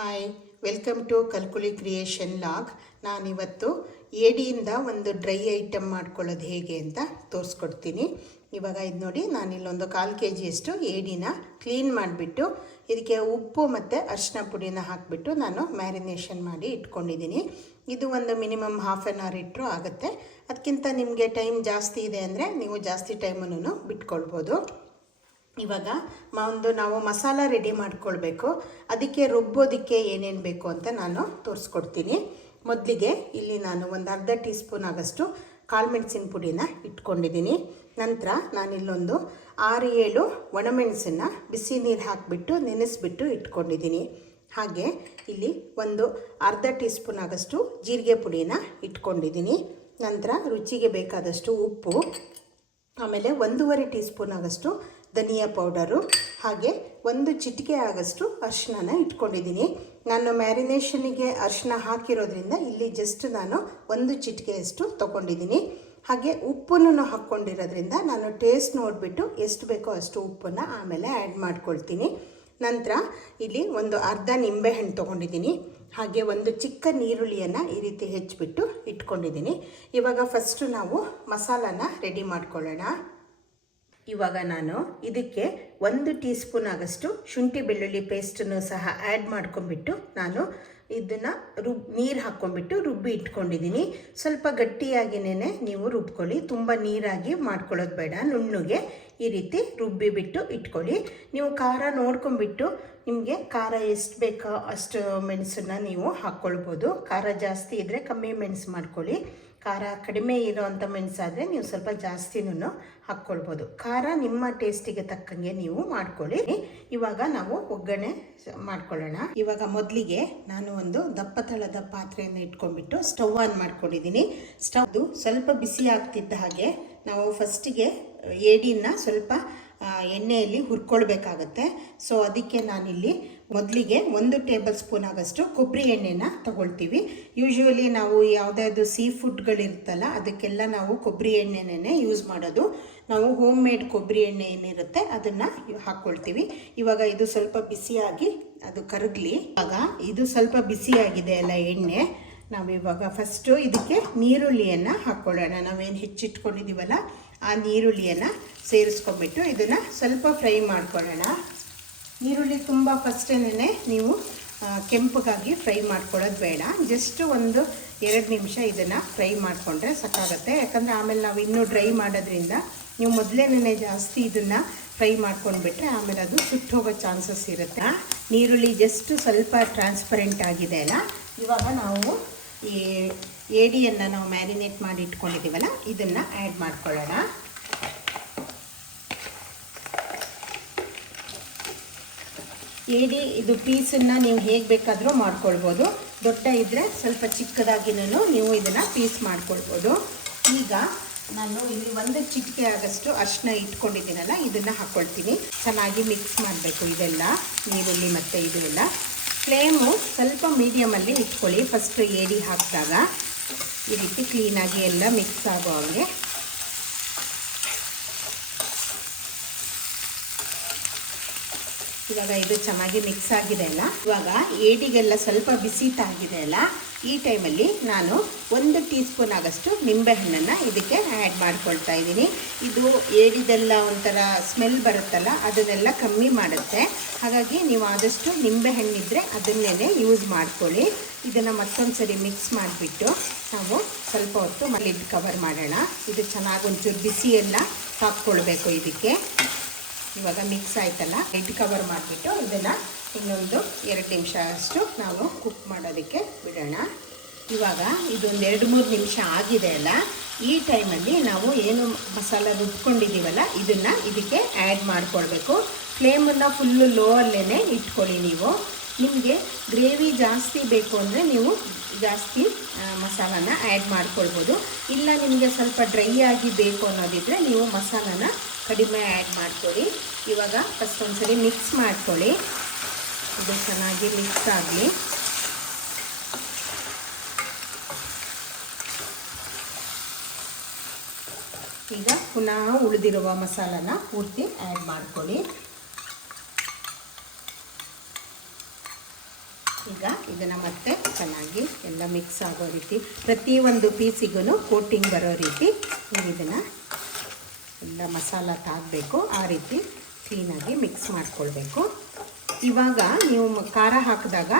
Hi, welcome to ಕಲ್ಕುಲಿ creation log. ನಾನಿವತ್ತು ಏಡಿಯಿಂದ ಒಂದು ಡ್ರೈ ಐಟಮ್ ಮಾಡ್ಕೊಳ್ಳೋದು ಹೇಗೆ ಅಂತ ತೋರಿಸ್ಕೊಡ್ತೀನಿ. ಇವಾಗ ಇದು ನೋಡಿ, ನಾನಿಲ್ಲೊಂದು 1/4 kg ಏಡಿನ ಕ್ಲೀನ್ ಮಾಡಿಬಿಟ್ಟು ಇದಕ್ಕೆ ಉಪ್ಪು ಮತ್ತು ಅರಿಶಿನ ಪುಡಿನ ಹಾಕಿಬಿಟ್ಟು ನಾನು ಮ್ಯಾರಿನೇಷನ್ ಮಾಡಿ ಇಟ್ಕೊಂಡಿದ್ದೀನಿ. ಇದು ಒಂದು ಮಿನಿಮಮ್ ಹಾಫ್ ಆನ್ ಅವರ್ ಇಟ್ಟರು ಆಗುತ್ತೆ. ಅದಕ್ಕಿಂತ ನಿಮಗೆ ಟೈಮ್ ಜಾಸ್ತಿ ಇದೆ ಅಂದರೆ ನೀವು ಜಾಸ್ತಿ ಟೈಮನ್ನು ಬಿಟ್ಕೊಳ್ಬೋದು. ಇವಾಗ ನಾವು ಮಸಾಲ ರೆಡಿ ಮಾಡ್ಕೊಳ್ಬೇಕು. ಅದಕ್ಕೆ ರುಬ್ಬೋದಕ್ಕೆ ಏನೇನು ಬೇಕು ಅಂತ ನಾನು ತೋರಿಸ್ಕೊಡ್ತೀನಿ. ಮೊದಲಿಗೆ ಇಲ್ಲಿ ನಾನು ಒಂದು ಅರ್ಧ ಟೀ ಸ್ಪೂನ್ ಆಗಷ್ಟು ಕಾಳುಮೆಣಸಿನ ಪುಡಿನ ಇಟ್ಕೊಂಡಿದ್ದೀನಿ. ನಂತರ ನಾನಿಲ್ಲೊಂದು 6-7 ಒಣಮೆಣಸನ್ನು ಬಿಸಿ ನೀರು ಹಾಕಿಬಿಟ್ಟು ನೆನೆಸ್ಬಿಟ್ಟು ಇಟ್ಕೊಂಡಿದ್ದೀನಿ. ಹಾಗೆ ಇಲ್ಲಿ ಒಂದು ಅರ್ಧ ಟೀ ಸ್ಪೂನ್ ಆಗಷ್ಟು ಜೀರಿಗೆ ಪುಡಿನ ಇಟ್ಕೊಂಡಿದ್ದೀನಿ. ನಂತರ ರುಚಿಗೆ ಬೇಕಾದಷ್ಟು ಉಪ್ಪು, ಆಮೇಲೆ 1.5 ಟೀ ಸ್ಪೂನ್ ಆಗಷ್ಟು ಧನಿಯಾ ಪೌಡರು, ಹಾಗೆ 1 ಚಿಟಿಕೆ ಆಗಷ್ಟು ಅರಿಶಿನ ಇಟ್ಕೊಂಡಿದ್ದೀನಿ. ನಾನು ಮ್ಯಾರಿನೇಷನಿಗೆ ಅರಿಶಿನ ಹಾಕಿರೋದ್ರಿಂದ ಇಲ್ಲಿ ಜಸ್ಟ್ ನಾನು 1 ಚಿಟಿಕೆಯಷ್ಟು ತೊಗೊಂಡಿದ್ದೀನಿ. ಹಾಗೆ ಉಪ್ಪನ್ನು ಹಾಕ್ಕೊಂಡಿರೋದ್ರಿಂದ ನಾನು ಟೇಸ್ಟ್ ನೋಡಿಬಿಟ್ಟು ಎಷ್ಟು ಬೇಕೋ ಅಷ್ಟು ಉಪ್ಪನ್ನು ಆಮೇಲೆ ಆ್ಯಡ್ ಮಾಡ್ಕೊಳ್ತೀನಿ. ನಂತರ ಇಲ್ಲಿ ಒಂದು ಅರ್ಧ ನಿಂಬೆಹಣ್ಣು ತೊಗೊಂಡಿದ್ದೀನಿ. ಹಾಗೆ ಒಂದು ಚಿಕ್ಕ ನೀರುಳ್ಳಿಯನ್ನು ಈ ರೀತಿ ಹೆಚ್ಚಿಬಿಟ್ಟು ಇಟ್ಕೊಂಡಿದ್ದೀನಿ. ಇವಾಗ ಫಸ್ಟು ನಾವು ಮಸಾಲಾನ ರೆಡಿ ಮಾಡ್ಕೊಳ್ಳೋಣ. ಇವಾಗ ನಾನು ಇದಕ್ಕೆ 1 ಟೀ ಸ್ಪೂನ್ ಆಗಷ್ಟು ಶುಂಠಿ ಬೆಳ್ಳುಳ್ಳಿ ಪೇಸ್ಟನ್ನು ಸಹ ಆ್ಯಡ್ ಮಾಡ್ಕೊಂಡ್ಬಿಟ್ಟು ನಾನು ಇದನ್ನು ನೀರು ಹಾಕ್ಕೊಂಡ್ಬಿಟ್ಟು ರುಬ್ಬಿ ಇಟ್ಕೊಂಡಿದ್ದೀನಿ. ಸ್ವಲ್ಪ ಗಟ್ಟಿಯಾಗಿನೇ ನೀವು ರುಬ್ಕೊಳ್ಳಿ, ತುಂಬ ನೀರಾಗಿ ಮಾಡ್ಕೊಳ್ಳೋದು ಬೇಡ. ನುಣ್ಣಗೆ ಈ ರೀತಿ ರುಬ್ಬಿಬಿಟ್ಟು ಇಟ್ಕೊಳ್ಳಿ. ನೀವು ಖಾರ ನೋಡ್ಕೊಂಬಿಟ್ಟು ನಿಮಗೆ ಖಾರ ಎಷ್ಟು ಬೇಕೋ ಅಷ್ಟು ಮೆಣಸನ್ನು ನೀವು ಹಾಕ್ಕೊಳ್ಬೋದು. ಖಾರ ಜಾಸ್ತಿ ಇದ್ದರೆ ಕಮ್ಮಿ ಮೆಣಸು ಮಾಡ್ಕೊಳ್ಳಿ. ಖಾರ ಕಡಿಮೆ ಇರೋವಂಥ ಮೆಣಸಾದರೆ ನೀವು ಸ್ವಲ್ಪ ಜಾಸ್ತಿನೂ ಹಾಕ್ಕೊಳ್ಬೋದು. ಖಾರ ನಿಮ್ಮ ಟೇಸ್ಟಿಗೆ ತಕ್ಕಂಗೆ ನೀವು ಮಾಡ್ಕೊಳ್ಳಿ. ಇವಾಗ ನಾವು ಒಗ್ಗರಣೆ ಮಾಡ್ಕೊಳ್ಳೋಣ. ಇವಾಗ ಮೊದಲಿಗೆ ನಾನು ಒಂದು ದಪ್ಪ ತಳದ ಪಾತ್ರೆಯನ್ನು ಇಟ್ಕೊಂಡ್ಬಿಟ್ಟು ಸ್ಟವ್ ಆನ್ ಮಾಡ್ಕೊಂಡಿದ್ದೀನಿ. ಸ್ಟವ್ದು ಸ್ವಲ್ಪ ಬಿಸಿ ಆಗ್ತಿದ್ದ ಹಾಗೆ ನಾವು ಫಸ್ಟಿಗೆ ಏಡಿನ ಸ್ವಲ್ಪ ಎಣ್ಣೆಯಲ್ಲಿ ಹುರ್ಕೊಳ್ಬೇಕಾಗತ್ತೆ. ಸೊ ಅದಕ್ಕೆ ನಾನಿಲ್ಲಿ ಮೊದಲಿಗೆ 1 ಟೇಬಲ್ ಸ್ಪೂನ್ ಆಗಷ್ಟು ಕೊಬ್ಬರಿ ಎಣ್ಣೆನ ತಗೊಳ್ತೀವಿ. ಯೂಶ್ವಲಿ ನಾವು ಯಾವುದಾದ್ರು ಸೀ ಫುಡ್ಗಳಿರುತ್ತಲ್ಲ ಅದಕ್ಕೆಲ್ಲ ನಾವು ಕೊಬ್ಬರಿ ಎಣ್ಣೆನೇ ಯೂಸ್ ಮಾಡೋದು. ನಾವು ಹೋಮ್ ಮೇಡ್ ಕೊಬ್ಬರಿ ಎಣ್ಣೆ ಏನಿರುತ್ತೆ ಅದನ್ನು ಹಾಕ್ಕೊಳ್ತೀವಿ. ಇವಾಗ ಇದು ಸ್ವಲ್ಪ ಬಿಸಿಯಾಗಿ ಅದು ಕರಗಲಿ. ಇವಾಗ ಇದು ಸ್ವಲ್ಪ ಬಿಸಿಯಾಗಿದೆ ಅಲ್ಲ ಎಣ್ಣೆ, ನಾವಿವಾಗ ಫಸ್ಟು ಇದಕ್ಕೆ ನೀರುಳ್ಳಿಯನ್ನು ಹಾಕ್ಕೊಳ್ಳೋಣ. ನಾವೇನು ಹೆಚ್ಚಿಟ್ಕೊಂಡಿದ್ದೀವಲ್ಲ ಆ ನೀರುಳ್ಳಿಯನ್ನು ಸೇರಿಸ್ಕೊಂಡ್ಬಿಟ್ಟು ಇದನ್ನು ಸ್ವಲ್ಪ ಫ್ರೈ ಮಾಡ್ಕೊಳ್ಳೋಣ. ನೀರುಳ್ಳಿ ತುಂಬ ಫಸ್ಟೇನೆ ನೀವು ಕೆಂಪಗಾಗಿ ಫ್ರೈ ಮಾಡ್ಕೊಳ್ಳೋದು ಬೇಡ. ಜಸ್ಟ್ 1-2 ನಿಮಿಷ ಇದನ್ನು ಫ್ರೈ ಮಾಡಿಕೊಂಡ್ರೆ ಸಾಕಾಗುತ್ತೆ. ಯಾಕಂದರೆ ಆಮೇಲೆ ನಾವು ಇನ್ನೂ ಡ್ರೈ ಮಾಡೋದ್ರಿಂದ ನೀವು ಮೊದಲೇನೇ ಜಾಸ್ತಿ ಇದನ್ನು ಫ್ರೈ ಮಾಡ್ಕೊಂಡ್ಬಿಟ್ರೆ ಆಮೇಲೆ ಅದು ಸುಟ್ಟು ಹೋಗೋ ಚಾನ್ಸಸ್ ಇರುತ್ತೆ. ನೀರುಳ್ಳಿ ಜಸ್ಟ್ ಸ್ವಲ್ಪ ಟ್ರಾನ್ಸ್ಪರೆಂಟ್ ಆಗಿದೆ ಅಲ್ಲ, ಇವಾಗ ನಾವು ಈ ಏಡಿಯನ್ನು ನಾವು ಮ್ಯಾರಿನೇಟ್ ಮಾಡಿ ಇಟ್ಕೊಂಡಿದ್ದೀವಲ್ಲ ಇದನ್ನು ಆ್ಯಡ್ ಮಾಡ್ಕೊಳ್ಳೋಣ. ಏಡಿ ಇದು ಪೀಸನ್ನು ನೀವು ಹೇಗೆ ಬೇಕಾದರೂ ಮಾಡ್ಕೊಳ್ಬೋದು. ದೊಡ್ಡ ಇದ್ದರೆ ಸ್ವಲ್ಪ ಚಿಕ್ಕದಾಗಿನೂ ನೀವು ಇದನ್ನು ಪೀಸ್ ಮಾಡ್ಕೊಳ್ಬೋದು. ಈಗ ನಾನು ಇಲ್ಲಿ 1 ಚಿಟಿಕೆ ಆಗಷ್ಟು ಅರಿಶಿನ ಇಟ್ಕೊಂಡಿದ್ದೀನಲ್ಲ ಇದನ್ನು ಹಾಕ್ಕೊಳ್ತೀನಿ. ಚೆನ್ನಾಗಿ ಮಿಕ್ಸ್ ಮಾಡಬೇಕು ಇದೆಲ್ಲ, ನೀರುಳ್ಳಿ ಮತ್ತು ಇದು ಎಲ್ಲ. ಫ್ಲೇಮು ಸ್ವಲ್ಪ ಮೀಡಿಯಮಲ್ಲಿ ಇಟ್ಕೊಳ್ಳಿ. ಫಸ್ಟ್ ಏಡಿ ಹಾಕಿದಾಗ ಈ ರೀತಿ ಕ್ಲೀನಾಗಿ ಎಲ್ಲ ಮಿಕ್ಸ್ ಆಗೋ ಹಾಗೆ. ಇವಾಗ ಇದು ಚೆನ್ನಾಗಿ ಮಿಕ್ಸ್ ಆಗಿದೆ ಅಲ್ಲ, ಇವಾಗ ಏಡಿಗೆಲ್ಲ ಸ್ವಲ್ಪ ಬಿಸಿ ತಾಗಿದೆ ಅಲ್ಲ, ಈ ಟೈಮಲ್ಲಿ ನಾನು 1 ಟೀ ಸ್ಪೂನ್ ಆಗಷ್ಟು ನಿಂಬೆಹಣ್ಣನ್ನು ಇದಕ್ಕೆ ಆ್ಯಡ್ ಮಾಡ್ಕೊಳ್ತಾ ಇದ್ದೀನಿ. ಇದು ಏಡಿದೆಲ್ಲ ಒಂಥರ ಸ್ಮೆಲ್ ಬರುತ್ತಲ್ಲ ಅದನ್ನೆಲ್ಲ ಕಮ್ಮಿ ಮಾಡುತ್ತೆ. ಹಾಗಾಗಿ ನೀವು ಆದಷ್ಟು ನಿಂಬೆಹಣ್ಣಿದ್ದರೆ ಅದನ್ನೇ ಯೂಸ್ ಮಾಡ್ಕೊಳ್ಳಿ. ಇದನ್ನು ಮತ್ತೊಂದು ಸರಿ ಮಿಕ್ಸ್ ಮಾಡಿಬಿಟ್ಟು ನಾವು ಸ್ವಲ್ಪ ಹೊತ್ತು ಲಿಡ್ ಕವರ್ ಮಾಡೋಣ. ಇದು ಚೆನ್ನಾಗಿ ಒಂಚೂರು ಬಿಸಿ ಎಲ್ಲ ಹಾಕ್ಕೊಳ್ಬೇಕು ಇದಕ್ಕೆ. ಇವಾಗ ಮಿಕ್ಸ್ ಆಯ್ತಲ್ಲ, ಲಿಡ್ ಕವರ್ ಮಾಡಿಬಿಟ್ಟು ಇದನ್ನು ಇನ್ನೊಂದು 2 ನಿಮಿಷ ಅಷ್ಟು ನಾವು ಕುಕ್ ಮಾಡೋದಕ್ಕೆ ಬಿಡೋಣ. ಇವಾಗ ಇದೊಂದು 2-3 ನಿಮಿಷ ಆಗಿದೆ ಅಲ್ಲ, ಈ ಟೈಮಲ್ಲಿ ನಾವು ಏನು ಮಸಾಲ ರುಬ್ಕೊಂಡಿದ್ದೀವಲ್ಲ ಇದನ್ನು ಇದಕ್ಕೆ ಆ್ಯಡ್ ಮಾಡ್ಕೊಳ್ಬೇಕು. ಫ್ಲೇಮನ್ನು ಫುಲ್ಲು ಲೋ ಅಲ್ಲೇ ಇಟ್ಕೊಳ್ಳಿ. ನೀವು ನಿಮಗೆ ಗ್ರೇವಿ ಜಾಸ್ತಿ ಬೇಕು ಅಂದರೆ ನೀವು ಜಾಸ್ತಿ ಮಸಾಲಾನ ಆ್ಯಡ್ ಮಾಡ್ಕೊಳ್ಬೋದು. ಇಲ್ಲ ನಿಮಗೆ ಸ್ವಲ್ಪ ಡ್ರೈ ಆಗಿ ಬೇಕು ಅನ್ನೋದಿದ್ದರೆ ನೀವು ಮಸಾಲಾನ ಕಡಿಮೆ ಆ್ಯಡ್ ಮಾಡ್ಕೊಳ್ಳಿ. ಇವಾಗ ಫಸ್ಟ್ ಒಂದ್ಸರಿ ಮಿಕ್ಸ್ ಮಾಡ್ಕೊಳ್ಳಿ. ಇದು ಚೆನ್ನಾಗಿ ಮಿಕ್ಸ್ ಆಗಲಿ. ಈಗ ಪುನಃ ಉಳಿದಿರುವ ಮಸಾಲಾನ ಪೂರ್ತಿ ಆ್ಯಡ್ ಮಾಡ್ಕೊಳ್ಳಿ. ಈಗ ಇದನ್ನು ಮತ್ತೆ ಚೆನ್ನಾಗಿ ಎಲ್ಲ ಮಿಕ್ಸ್ ಆಗೋ ರೀತಿ ಪ್ರತಿಯೊಂದು ಪೀಸಿಗೂ ಕೋಟಿಂಗ್ ಬರೋ ರೀತಿ ನೀವು ಇದನ್ನು ಎಲ್ಲ ಮಸಾಲ ತಾಗಬೇಕು, ಆ ರೀತಿ ಕ್ಲೀನಾಗಿ ಮಿಕ್ಸ್ ಮಾಡ್ಕೊಳ್ಬೇಕು. ಇವಾಗ ನೀವು ಖಾರ ಹಾಕಿದಾಗ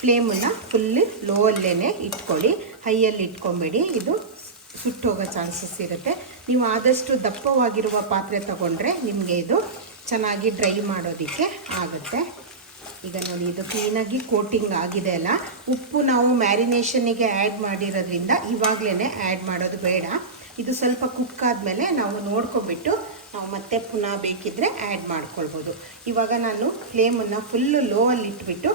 ಫ್ಲೇಮನ್ನು ಫುಲ್ ಲೋವಲ್ಲೇ ಇಟ್ಕೊಳ್ಳಿ, ಹೈಯಲ್ಲಿ ಇಟ್ಕೊಬೇಡಿ, ಇದು ಸುಟ್ಟೋಗೋ ಚಾನ್ಸಸ್ ಇರುತ್ತೆ. ನೀವು ಆದಷ್ಟು ದಪ್ಪವಾಗಿರುವ ಪಾತ್ರೆ ತಗೊಂಡ್ರೆ ನಿಮಗೆ ಇದು ಚೆನ್ನಾಗಿ ಡ್ರೈ ಮಾಡೋದಕ್ಕೆ ಆಗುತ್ತೆ. ಈಗ ನೋಡಿ ಇದು ಕ್ಲೀನಾಗಿ ಕೋಟಿಂಗ್ ಆಗಿದೆ ಅಲ್ಲ. ಉಪ್ಪು ನಾವು ಮ್ಯಾರಿನೇಷನ್ನಿಗೆ ಆ್ಯಡ್ ಮಾಡಿರೋದ್ರಿಂದ ಇವಾಗಲೇ ಆ್ಯಡ್ ಮಾಡೋದು ಬೇಡ. ಇದು ಸ್ವಲ್ಪ ಕುಕ್ ಆದಮೇಲೆ ನಾವು ನೋಡ್ಕೊಂಬಿಟ್ಟು ನಾವು ಮತ್ತೆ ಪುನಃ ಬೇಕಿದ್ದರೆ ಆ್ಯಡ್ ಮಾಡ್ಕೊಳ್ಬೋದು. ಇವಾಗ ನಾನು ಫ್ಲೇಮನ್ನು ಫುಲ್ಲು ಲೋವಲ್ಲಿ ಇಟ್ಬಿಟ್ಟು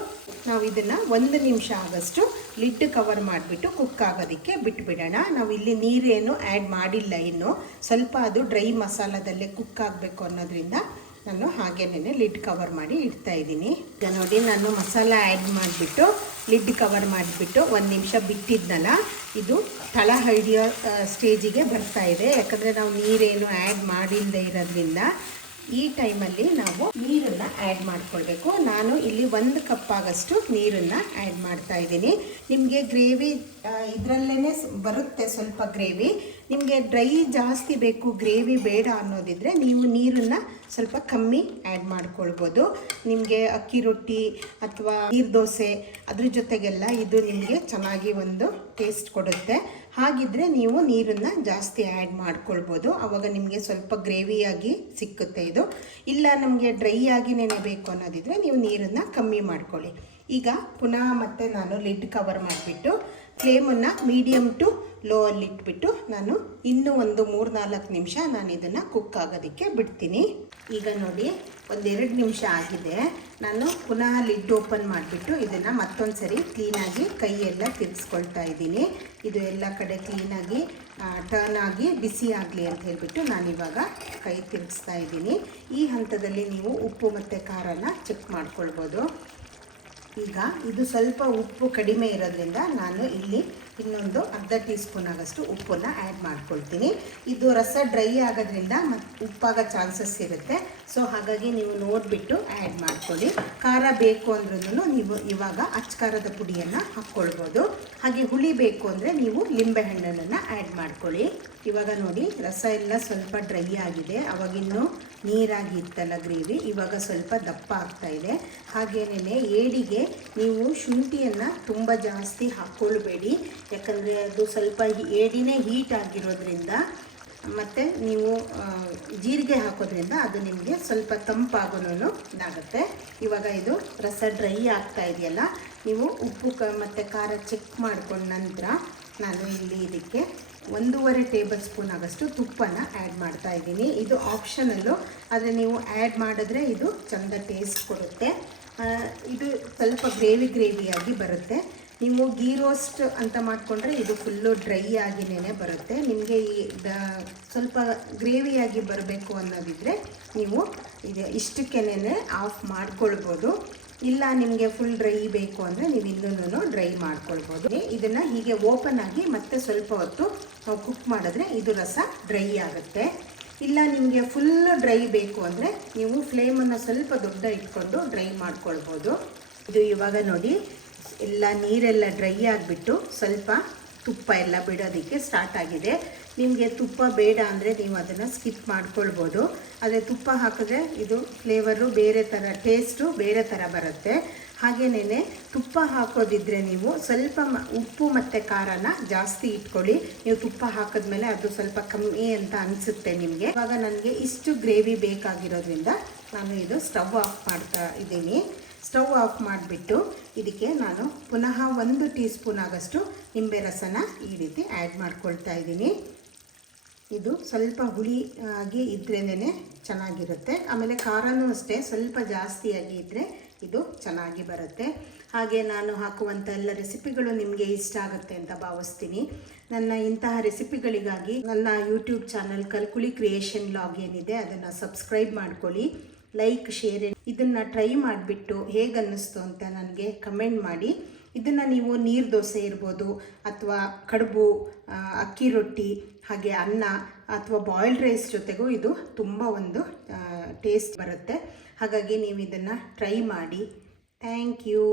ನಾವು ಇದನ್ನು 1 ನಿಮಿಷ ಆಗಷ್ಟು ಲಿಡ್ ಕವರ್ ಮಾಡಿಬಿಟ್ಟು ಕುಕ್ ಆಗೋದಕ್ಕೆ ಬಿಟ್ಬಿಡೋಣ. ನಾವು ಇಲ್ಲಿ ನೀರೇನು ಆ್ಯಡ್ ಮಾಡಿಲ್ಲ, ಇನ್ನು ಸ್ವಲ್ಪ ಅದು ಡ್ರೈ ಮಸಾಲದಲ್ಲೇ ಕುಕ್ ಆಗಬೇಕು ಅನ್ನೋದ್ರಿಂದ ನಾನು ಹಾಗೇನೇ ಲಿಡ್ ಕವರ್ ಮಾಡಿ ಇಡ್ತಾಯಿದ್ದೀನಿ. ಈಗ ನೋಡಿ ನಾನು ಮಸಾಲ ಆ್ಯಡ್ ಮಾಡಿಬಿಟ್ಟು ಲಿಡ್ ಕವರ್ ಮಾಡಿಬಿಟ್ಟು 1 ನಿಮಿಷ ಬಿಟ್ಟಿದ್ನಲ್ಲ, ಇದು ತಳ ಹಿಡಿಯೋ ಸ್ಟೇಜಿಗೆ ಬರ್ತಾಯಿದೆ. ಯಾಕಂದರೆ ನಾವು ನೀರೇನು ಆ್ಯಡ್ ಮಾಡಿಲ್ಲದೆ ಇರೋದ್ರಿಂದ ಈ ಟೈಮಲ್ಲಿ ನಾವು ನೀರನ್ನು ಆ್ಯಡ್ ಮಾಡ್ಕೊಳ್ಬೇಕು. ನಾನು ಇಲ್ಲಿ 1 ಕಪ್ ಆಗಷ್ಟು ನೀರನ್ನು ಆ್ಯಡ್ ಮಾಡ್ತಾ ಇದ್ದೀನಿ. ನಿಮಗೆ ಗ್ರೇವಿ ಇದರಲ್ಲೇ ಬರುತ್ತೆ ಸ್ವಲ್ಪ ಗ್ರೇವಿ. ನಿಮಗೆ ಡ್ರೈ ಜಾಸ್ತಿ ಬೇಕು, ಗ್ರೇವಿ ಬೇಡ ಅನ್ನೋದಿದ್ರೆ ನೀವು ನೀರನ್ನು ಸ್ವಲ್ಪ ಕಮ್ಮಿ ಆ್ಯಡ್ ಮಾಡ್ಕೊಳ್ಬೋದು. ನಿಮಗೆ ಅಕ್ಕಿ ರೊಟ್ಟಿ ಅಥವಾ ನೀರು ದೋಸೆ ಅದ್ರ ಜೊತೆಗೆಲ್ಲ ಇದು ನಿಮಗೆ ಚೆನ್ನಾಗಿ ಒಂದು ಟೇಸ್ಟ್ ಕೊಡುತ್ತೆ. ಹಾಗಿದ್ರೆ ನೀವು ನೀರನ್ನು ಜಾಸ್ತಿ ಆ್ಯಡ್ ಮಾಡ್ಕೊಳ್ಬೋದು, ಆವಾಗ ನಿಮಗೆ ಸ್ವಲ್ಪ ಗ್ರೇವಿಯಾಗಿ ಸಿಕ್ಕುತ್ತೆ ಇದು. ಇಲ್ಲ ನಮಗೆ ಡ್ರೈ ಆಗಿನೇ ಬೇಕು ಅನ್ನೋದಿದ್ರೆ ನೀವು ನೀರನ್ನು ಕಮ್ಮಿ ಮಾಡ್ಕೊಳ್ಳಿ. ಈಗ ಪುನಃ ಮತ್ತೆ ನಾನು ಲಿಡ್ ಕವರ್ ಮಾಡಿಬಿಟ್ಟು ಫ್ಲೇಮನ್ನು ಮೀಡಿಯಮ್ ಟು ಲೋ ಅಲ್ಲಿ ಇಟ್ಬಿಟ್ಟು ನಾನು ಇನ್ನೂ ಒಂದು 3-4 ನಿಮಿಷ ನಾನು ಇದನ್ನು ಕುಕ್ ಆಗೋದಕ್ಕೆ ಬಿಡ್ತೀನಿ. ಈಗ ನೋಡಿ 1-2 ನಿಮಿಷ ಆಗಿದೆ. ನಾನು ಪುನಃ ಲಿಡ್ ಓಪನ್ ಮಾಡಿಬಿಟ್ಟು ಇದನ್ನು ಮತ್ತೊಂದು ಸರಿ ಕ್ಲೀನಾಗಿ ಕೈಯೆಲ್ಲ ತಿರ್ಗಿಸ್ಕೊಳ್ತಾ ಇದ್ದೀನಿ. ಇದು ಎಲ್ಲ ಕಡೆ ಕ್ಲೀನಾಗಿ ಟರ್ನ್ ಆಗಿ ಬಿಸಿ ಆಗಲಿ ಅಂತ ಹೇಳಿಬಿಟ್ಟು ನಾನಿವಾಗ ಕೈ ತಿರುಗಿಸ್ತಾ ಇದ್ದೀನಿ. ಈ ಹಂತದಲ್ಲಿ ನೀವು ಉಪ್ಪು ಮತ್ತು ಖಾರನ ಚೆಕ್ ಮಾಡ್ಕೊಳ್ಬೋದು. ಈಗ ಇದು ಸ್ವಲ್ಪ ಉಪ್ಪು ಕಡಿಮೆ ಇರೋದ್ರಿಂದ ನಾನು ಇಲ್ಲಿ ಇನ್ನೊಂದು ಅರ್ಧ ಟೀ ಸ್ಪೂನ್ ಆಗಷ್ಟು ಉಪ್ಪನ್ನು ಆ್ಯಡ್ ಮಾಡ್ಕೊಳ್ತೀನಿ. ಇದು ರಸ ಡ್ರೈ ಆಗೋದ್ರಿಂದ ಮತ್ತು ಉಪ್ಪಾಗೋ ಚಾನ್ಸಸ್ ಇರುತ್ತೆ. ಸೊ ಹಾಗಾಗಿ ನೀವು ನೋಡಿಬಿಟ್ಟು ಆ್ಯಡ್ ಮಾಡ್ಕೊಳ್ಳಿ. ಖಾರ ಬೇಕು ಅಂದ್ರೂ ನೀವು ಇವಾಗ ಅಚ್ಚಕಾರದ ಪುಡಿಯನ್ನು ಹಾಕ್ಕೊಳ್ಬೋದು. ಹಾಗೆ ಹುಳಿ ಬೇಕು ಅಂದರೆ ನೀವು ಲಿಂಬೆಹಣ್ಣನ್ನು ಆ್ಯಡ್ ಮಾಡ್ಕೊಳ್ಳಿ. ಇವಾಗ ನೋಡಿ ರಸ ಎಲ್ಲ ಸ್ವಲ್ಪ ಡ್ರೈ ಆಗಿದೆ. ಅವಾಗಿನ್ನೂ ನೀರಾಗಿ ಇತ್ತಲ್ಲ ಗ್ರೇವಿ, ಇವಾಗ ಸ್ವಲ್ಪ ದಪ್ಪ ಆಗ್ತಾಯಿದೆ. ಹಾಗೇನೇ ಏಡಿಗೆ ನೀವು ಶುಂಠಿಯನ್ನು ತುಂಬ ಜಾಸ್ತಿ ಹಾಕ್ಕೊಳ್ಬೇಡಿ, ಯಾಕಂದರೆ ಅದು ಸ್ವಲ್ಪ ಏಡಿನೇ ಹೀಟ್ ಆಗಿರೋದ್ರಿಂದ ಮತ್ತು ನೀವು ಜೀರಿಗೆ ಹಾಕೋದ್ರಿಂದ ಅದು ನಿಮಗೆ ಸ್ವಲ್ಪ ತಂಪಾಗೋನು ಇದಾಗುತ್ತೆ. ಇವಾಗ ಇದು ರಸ ಡ್ರೈ ಆಗ್ತಾ ಇದೆಯಲ್ಲ, ನೀವು ಉಪ್ಪು ಮತ್ತು ಖಾರ ಚೆಕ್ ಮಾಡ್ಕೊಂಡ ನಂತರ ನಾನು ಇಲ್ಲಿ ಇದಕ್ಕೆ 1.5 ಟೇಬಲ್ ಸ್ಪೂನ್ ಆಗಷ್ಟು ತುಪ್ಪನ ಆ್ಯಡ್ ಮಾಡ್ತಾ ಇದ್ದೀನಿ. ಇದು ಆಪ್ಷನಲ್ಲು, ಆದರೆ ನೀವು ಆ್ಯಡ್ ಮಾಡಿದ್ರೆ ಇದು ಚೆಂದ ಟೇಸ್ಟ್ ಕೊಡುತ್ತೆ. ಇದು ಸ್ವಲ್ಪ ಗ್ರೇವಿಯಾಗಿ ಬರುತ್ತೆ. ನೀವು ಗೀ ರೋಸ್ಟ್ ಅಂತ ಮಾಡಿಕೊಂಡ್ರೆ ಇದು ಫುಲ್ಲು ಡ್ರೈ ಆಗಿನೇ ಬರುತ್ತೆ. ನಿಮಗೆ ಸ್ವಲ್ಪ ಗ್ರೇವಿಯಾಗಿ ಬರಬೇಕು ಅನ್ನೋದಿದ್ರೆ ನೀವು ಇದು ಇಷ್ಟಕ್ಕೇನೆ ಆಫ್ ಮಾಡ್ಕೊಳ್ಬೋದು. ಇಲ್ಲ ನಿಮಗೆ ಫುಲ್ ಡ್ರೈ ಬೇಕು ಅಂದರೆ ನೀವು ಇನ್ನೂ ಡ್ರೈ ಮಾಡ್ಕೊಳ್ಬೋದು. ಇದನ್ನು ಹೀಗೆ ಓಪನ್ ಆಗಿ ಮತ್ತೆ ಸ್ವಲ್ಪ ಹೊತ್ತು ನಾವು ಕುಕ್ ಮಾಡಿದ್ರೆ ಇದು ರಸ ಡ್ರೈ ಆಗುತ್ತೆ. ಇಲ್ಲ ನಿಮಗೆ ಫುಲ್ ಡ್ರೈ ಬೇಕು ಅಂದರೆ ನೀವು ಫ್ಲೇಮನ್ನು ಸ್ವಲ್ಪ ದೊಡ್ಡ ಇಟ್ಕೊಂಡು ಡ್ರೈ ಮಾಡ್ಕೊಳ್ಬೋದು. ಇದು ಇವಾಗ ನೋಡಿ ಎಲ್ಲ ನೀರೆಲ್ಲ ಡ್ರೈ ಆಗಿಬಿಟ್ಟು ಸ್ವಲ್ಪ ತುಪ್ಪ ಎಲ್ಲ ಬಿಡೋದಕ್ಕೆ ಸ್ಟಾರ್ಟ್ ಆಗಿದೆ. ನಿಮಗೆ ತುಪ್ಪ ಬೇಡ ಅಂದರೆ ನೀವು ಅದನ್ನು ಸ್ಕಿಪ್ ಮಾಡ್ಕೊಳ್ಬೋದು. ಆದರೆ ತುಪ್ಪ ಹಾಕಿದ್ರೆ ಇದು ಫ್ಲೇವರು ಬೇರೆ ಥರ, ಟೇಸ್ಟು ಬೇರೆ ಥರ ಬರುತ್ತೆ. ಹಾಗೇನೇ ತುಪ್ಪ ಹಾಕೋದಿದ್ರೆ ನೀವು ಸ್ವಲ್ಪ ಉಪ್ಪು ಮತ್ತು ಖಾರನ ಜಾಸ್ತಿ ಇಟ್ಕೊಳ್ಳಿ. ನೀವು ತುಪ್ಪ ಹಾಕಿದ್ಮೇಲೆ ಅದು ಸ್ವಲ್ಪ ಕಮ್ಮಿ ಅಂತ ಅನಿಸುತ್ತೆ ನಿಮಗೆ. ಇವಾಗ ನನಗೆ ಇಷ್ಟು ಗ್ರೇವಿ ಬೇಕಾಗಿರೋದ್ರಿಂದ ನಾನು ಇದು ಸ್ಟವ್ ಆಫ್ ಮಾಡ್ತಾ ಇದ್ದೀನಿ. ಸ್ಟವ್ ಆಫ್ ಮಾಡಿಬಿಟ್ಟು ಇದಕ್ಕೆ ನಾನು ಪುನಃ 1 ಟೀ ಸ್ಪೂನ್ ಆಗಷ್ಟು ನಿಂಬೆ ರಸನ ಈ ರೀತಿ ಆ್ಯಡ್ ಮಾಡ್ಕೊಳ್ತಾ ಇದ್ದೀನಿ. ಇದು ಸ್ವಲ್ಪ ಹುಳಿ ಆಗಿ ಇದ್ರೇ ಚೆನ್ನಾಗಿರುತ್ತೆ. ಆಮೇಲೆ ಖಾರನೂ ಅಷ್ಟೇ ಸ್ವಲ್ಪ ಜಾಸ್ತಿಯಾಗಿ ಇದ್ದರೆ ಇದು ಚೆನ್ನಾಗಿ ಬರುತ್ತೆ. ಹಾಗೆ ನಾನು ಹಾಕುವಂಥ ಎಲ್ಲ ರೆಸಿಪಿಗಳು ನಿಮಗೆ ಇಷ್ಟ ಆಗುತ್ತೆ ಅಂತ ಭಾವಿಸ್ತೀನಿ. ನನ್ನ ಇಂತಹ ರೆಸಿಪಿಗಳಿಗಾಗಿ ನನ್ನ YouTube channel Kalkuli creation log ಏನಿದೆ ಅದನ್ನು ಸಬ್ಸ್ಕ್ರೈಬ್ ಮಾಡ್ಕೊಳ್ಳಿ, ಲೈಕ್, ಶೇರ್. ಇದನ್ನು ಟ್ರೈ ಮಾಡಿಬಿಟ್ಟು ಹೇಗೆ ಅನ್ನಿಸ್ತು ಅಂತ ನನಗೆ ಕಮೆಂಟ್ ಮಾಡಿ. ಇದನ್ನು ನೀವು ನೀರು ದೋಸೆ ಇರ್ಬೋದು ಅಥವಾ ಕಡುಬು, ಅಕ್ಕಿ ರೊಟ್ಟಿ, ಹಾಗೆ ಅನ್ನ ಅಥವಾ ಬಾಯ್ಲ್ಡ್ ರೈಸ್ ಜೊತೆಗೂ ಇದು ತುಂಬ ಒಂದು ಟೇಸ್ಟ್ ಬರುತ್ತೆ. ಹಾಗಾಗಿ ನೀವು ಇದನ್ನು ಟ್ರೈ ಮಾಡಿ. Thank you.